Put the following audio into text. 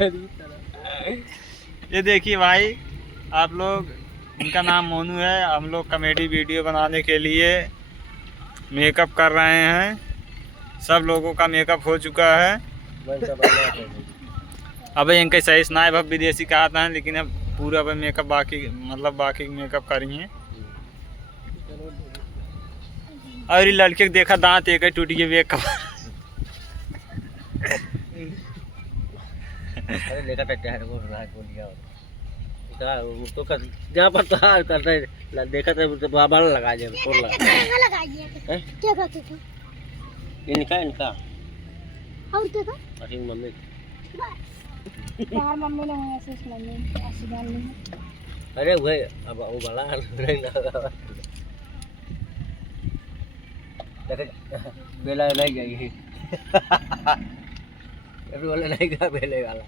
ये देखिए भाई आप लोग, इनका नाम मोनू है। हम लोग कॉमेडी वीडियो बनाने के लिए मेकअप कर रहे हैं। सब लोगों का मेकअप हो चुका है। अब इनके सही स्नाइप अब विदेशी का आता है, लेकिन अब पूरा अब मेकअप बाकी, मतलब बाकी मेकअप करी है। और ये लड़के को देखा दांत एक टूट गए मेकअप। अरे देखा था है वो रात बोल गया तो कर जहाँ पर था करता देखा था तो बाबा लगा दिया फोन लगा दिया क्या करते थे इनका और देखा अरे मम्मी यार मम्मी ने ऐसे मम्मी ऐसे डाल ली। अरे भाई अब वो बड़ा रहेगा बेला नहीं गई अरे वाला नहीं गया बेले वाला